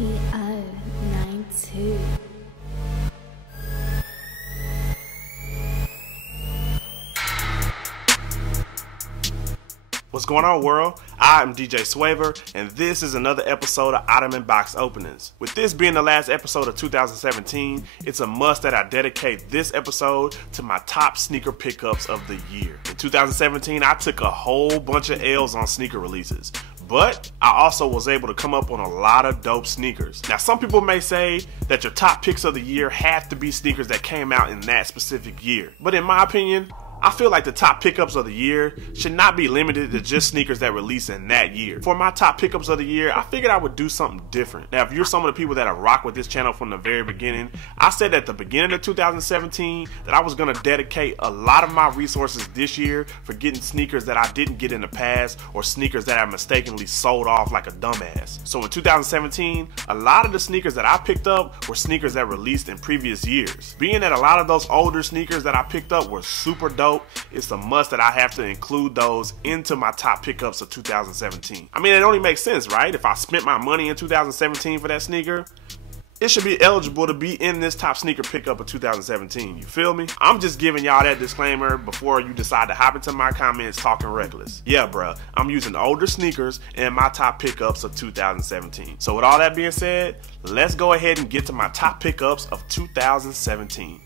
TO92. What's going on, world? I am DJ Swavor, and this is another episode of Ottoman Box Openings. With this being the last episode of 2017, it's a must that I dedicate this episode to my top sneaker pickups of the year. In 2017, I took a whole bunch of L's on sneaker releases, but I also was able to come up on a lot of dope sneakers. Now, some people may say that your top picks of the year have to be sneakers that came out in that specific year, but in my opinion, I feel like the top pickups of the year should not be limited to just sneakers that release in that year. For my top pickups of the year, I figured I would do something different. Now, if you're some of the people that have rocked with this channel from the very beginning, I said at the beginning of 2017 that I was going to dedicate a lot of my resources this year for getting sneakers that I didn't get in the past or sneakers that I mistakenly sold off like a dumbass. So in 2017, a lot of the sneakers that I picked up were sneakers that released in previous years. Being that a lot of those older sneakers that I picked up were super dope, it's a must that I have to include those into my top pickups of 2017. I mean, it only makes sense, right? If I spent my money in 2017 for that sneaker, it should be eligible to be in this top sneaker pickup of 2017. You feel me? I'm just giving y'all that disclaimer before you decide to hop into my comments talking reckless. Yeah, bruh, I'm using older sneakers in my top pickups of 2017. So with all that being said, let's go ahead and get to my top pickups of 2017.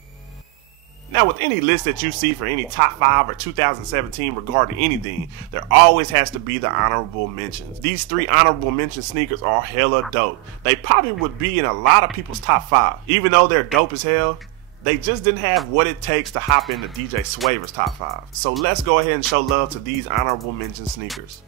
Now, with any list that you see for any top 5 or 2017 regarding anything, there always has to be the honorable mentions. These 3 honorable mention sneakers are hella dope. They probably would be in a lot of people's top 5. Even though they're dope as hell, they just didn't have what it takes to hop into DJ Swavor's top 5. So let's go ahead and show love to these honorable mention sneakers.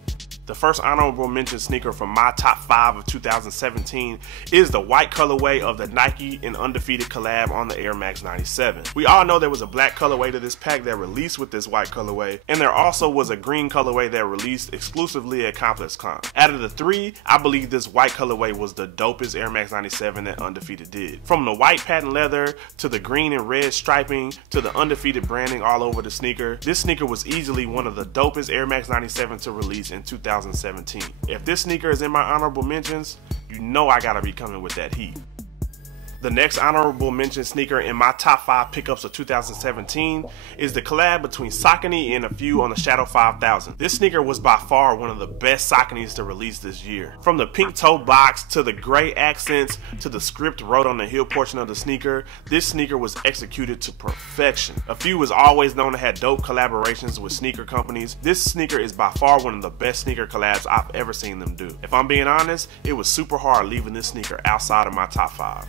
The first honorable mention sneaker from my top 5 of 2017 is the white colorway of the Nike and Undefeated collab on the Air Max 97. We all know there was a black colorway to this pack that released with this white colorway, and there also was a green colorway that released exclusively at ComplexCon. Out of the 3, I believe this white colorway was the dopest Air Max 97 that Undefeated did. From the white patent leather to the green and red striping to the Undefeated branding all over the sneaker, this sneaker was easily one of the dopest Air Max 97 to release in 2017. If this sneaker is in my honorable mentions, you know I gotta be coming with that heat. The next honorable mention sneaker in my top 5 pickups of 2017 is the collab between Saucony and a few on the Shadow 5000. This sneaker was by far one of the best Sauconys to release this year. From the pink toe box to the gray accents to the script wrote on the heel portion of the sneaker, this sneaker was executed to perfection. A few was always known to have dope collaborations with sneaker companies. This sneaker is by far one of the best sneaker collabs I've ever seen them do. If I'm being honest, it was super hard leaving this sneaker outside of my top 5.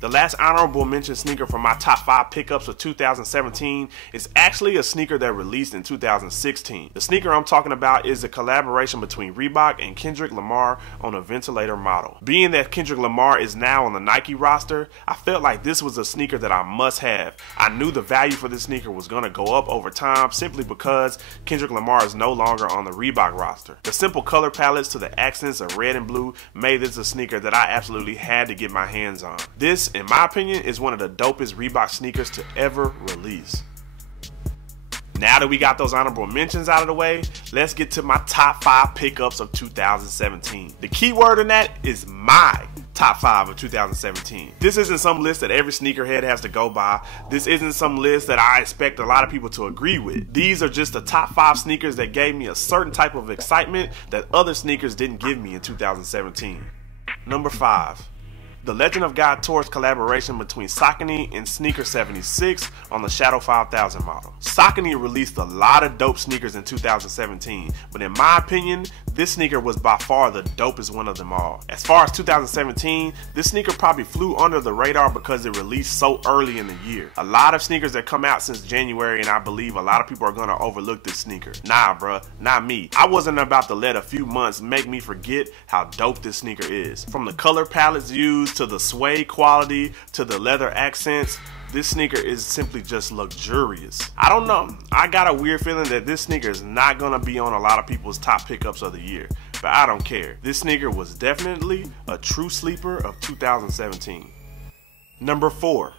The last honorable mention sneaker from my top 5 pickups of 2017 is actually a sneaker that released in 2016. The sneaker I'm talking about is a collaboration between Reebok and Kendrick Lamar on a ventilator model. Being that Kendrick Lamar is now on the Nike roster, I felt like this was a sneaker that I must have. I knew the value for this sneaker was going to go up over time simply because Kendrick Lamar is no longer on the Reebok roster. The simple color palettes to the accents of red and blue made this a sneaker that I absolutely had to get my hands on. This, in my opinion, is one of the dopest Reebok sneakers to ever release. Now that we got those honorable mentions out of the way, let's get to my top 5 pickups of 2017. The key word in that is my top 5 of 2017. This isn't some list that every sneakerhead has to go by. This isn't some list that I expect a lot of people to agree with. These are just the top 5 sneakers that gave me a certain type of excitement that other sneakers didn't give me in 2017. Number 5. The Legend of God Tours collaboration between Saucony and Sneaker 76 on the Shadow 5000 model. Saucony released a lot of dope sneakers in 2017, but in my opinion, this sneaker was by far the dopest one of them all. As far as 2017, this sneaker probably flew under the radar because it released so early in the year. A lot of sneakers that come out since January, and I believe a lot of people are gonna overlook this sneaker. Nah, bruh, not me. I wasn't about to let a few months make me forget how dope this sneaker is. From the color palettes used to the suede quality to the leather accents, this sneaker is simply just luxurious. I don't know, I got a weird feeling that this sneaker is not gonna be on a lot of people's top pickups of the year, but I don't care. This sneaker was definitely a true sleeper of 2017. Number 4.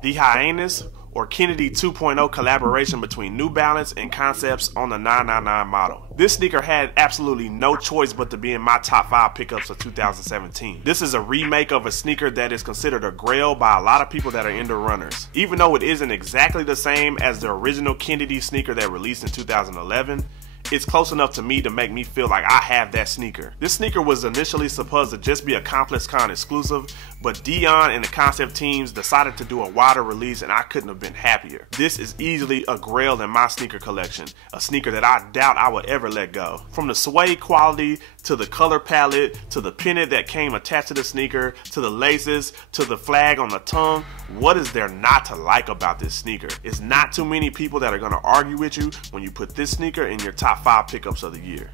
The Hyenas or Kennedy 2.0 collaboration between New Balance and Concepts on the 999 model. This sneaker had absolutely no choice but to be in my top 5 pickups of 2017. This is a remake of a sneaker that is considered a grail by a lot of people that are into runners. Even though it isn't exactly the same as the original Kennedy sneaker that released in 2011, it's close enough to me to make me feel like I have that sneaker. This sneaker was initially supposed to just be a ComplexCon exclusive, but Dion and the Concept teams decided to do a wider release and I couldn't have been happier. This is easily a grail in my sneaker collection, a sneaker that I doubt I would ever let go. From the suede quality, to the color palette, to the pennant that came attached to the sneaker, to the laces, to the flag on the tongue, what is there not to like about this sneaker? It's not too many people that are going to argue with you when you put this sneaker in your top 5 pickups of the year.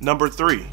Number 3.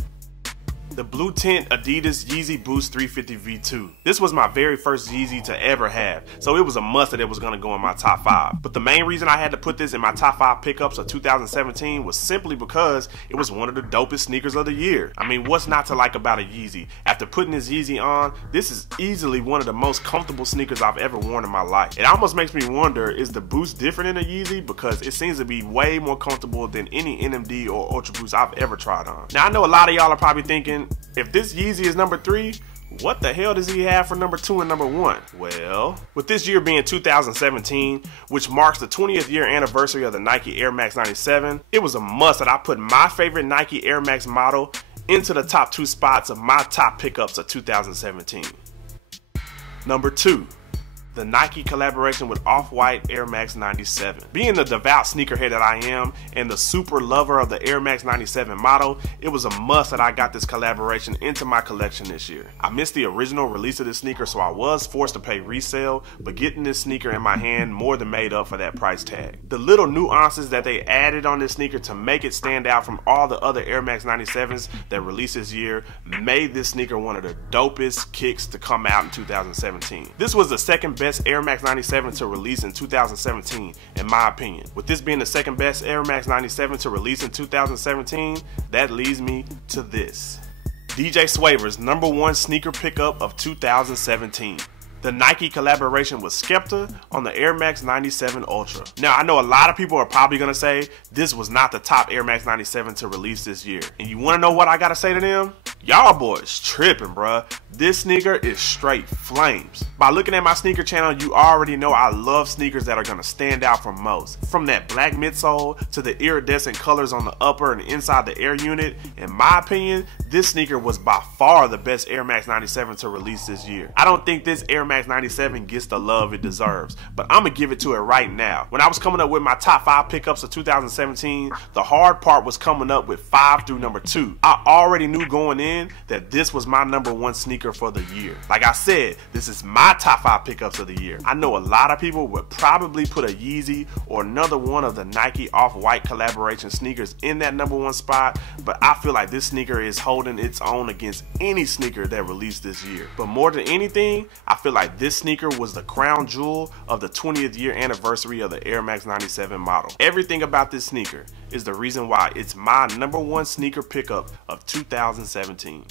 The blue tint Adidas Yeezy Boost 350 V2. This was my very first Yeezy to ever have, so it was a must that it was going to go in my top 5. But the main reason I had to put this in my top 5 pickups of 2017 was simply because it was one of the dopest sneakers of the year. I mean, what's not to like about a Yeezy? After putting this Yeezy on, this is easily one of the most comfortable sneakers I've ever worn in my life. It almost makes me wonder, is the Boost different in a Yeezy? Because it seems to be way more comfortable than any NMD or Ultra Boost I've ever tried on. Now, I know a lot of y'all are probably thinking, if this Yeezy is number 3, what the hell does he have for number 2 and number 1? Well, with this year being 2017, which marks the 20th year anniversary of the Nike Air Max 97, it was a must that I put my favorite Nike Air Max model into the top 2 spots of my top pickups of 2017. Number 2. The Nike collaboration with Off-White Air Max 97. Being the devout sneakerhead that I am and the super lover of the Air Max 97 model, it was a must that I got this collaboration into my collection this year. I missed the original release of this sneaker, so I was forced to pay resale, but getting this sneaker in my hand more than made up for that price tag. The little nuances that they added on this sneaker to make it stand out from all the other Air Max 97s that released this year made this sneaker one of the dopest kicks to come out in 2017. This was the second best Air Max 97 to release in 2017, in my opinion. With this being the second best Air Max 97 to release in 2017, that leads me to this. DJ Swavor's number 1 sneaker pickup of 2017. The Nike collaboration with Skepta on the Air Max 97 Ultra. Now, I know a lot of people are probably going to say this was not the top Air Max 97 to release this year. And you want to know what I got to say to them? Y'all boys tripping, bruh. This sneaker is straight flames. By looking at my sneaker channel, you already know I love sneakers that are going to stand out from most. From that black midsole to the iridescent colors on the upper and inside the air unit, in my opinion, this sneaker was by far the best Air Max 97 to release this year. I don't think this Air Max 97 gets the love it deserves, but I'm gonna give it to it right now. When I was coming up with my top 5 pickups of 2017, the hard part was coming up with 5 through number 2. I already knew going in that this was my number 1 sneaker for the year. Like I said, this is my top 5 pickups of the year. I know a lot of people would probably put a Yeezy or another one of the Nike Off-White collaboration sneakers in that number 1 spot, but I feel like this sneaker is holding its own against any sneaker that released this year. But more than anything, I feel like this sneaker was the crown jewel of the 20th year anniversary of the Air Max 97 model. Everything about this sneaker is the reason why it's my number 1 sneaker pickup of 2017.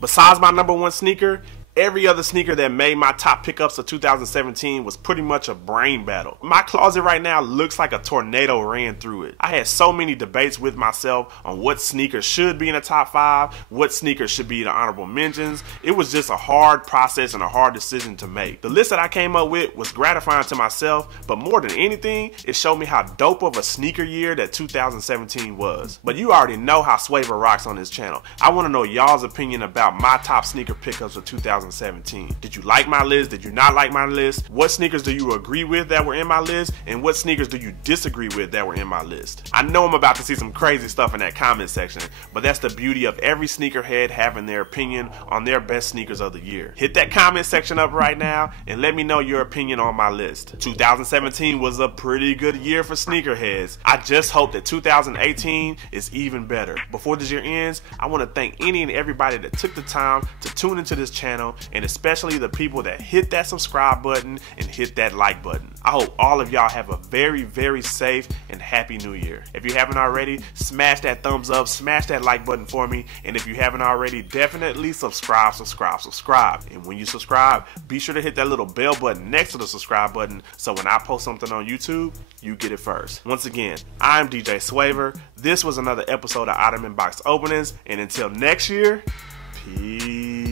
Besides my number 1 sneaker, every other sneaker that made my top pickups of 2017 was pretty much a brain battle. My closet right now looks like a tornado ran through it. I had so many debates with myself on what sneakers should be in the top 5, what sneakers should be in the honorable mentions. It was just a hard process and a hard decision to make. The list that I came up with was gratifying to myself, but more than anything, it showed me how dope of a sneaker year that 2017 was. But you already know how Swavor rocks on this channel. I want to know y'all's opinion about my top sneaker pickups of 2017. 2017. Did you like my list? Did you not like my list? What sneakers do you agree with that were in my list? And what sneakers do you disagree with that were in my list? I know I'm about to see some crazy stuff in that comment section, but that's the beauty of every sneakerhead having their opinion on their best sneakers of the year. Hit that comment section up right now and let me know your opinion on my list. 2017 was a pretty good year for sneakerheads. I just hope that 2018 is even better. Before this year ends, I want to thank any and everybody that took the time to tune into this channel, and especially the people that hit that subscribe button and hit that like button. I hope all of y'all have a very, very safe and happy new year. If you haven't already, smash that thumbs up, smash that like button for me, and if you haven't already, definitely subscribe. And when you subscribe, be sure to hit that little bell button next to the subscribe button so when I post something on YouTube, you get it first. Once again, I'm DJ Swavor. This was another episode of Ottoman Box Openings, and until next year, peace.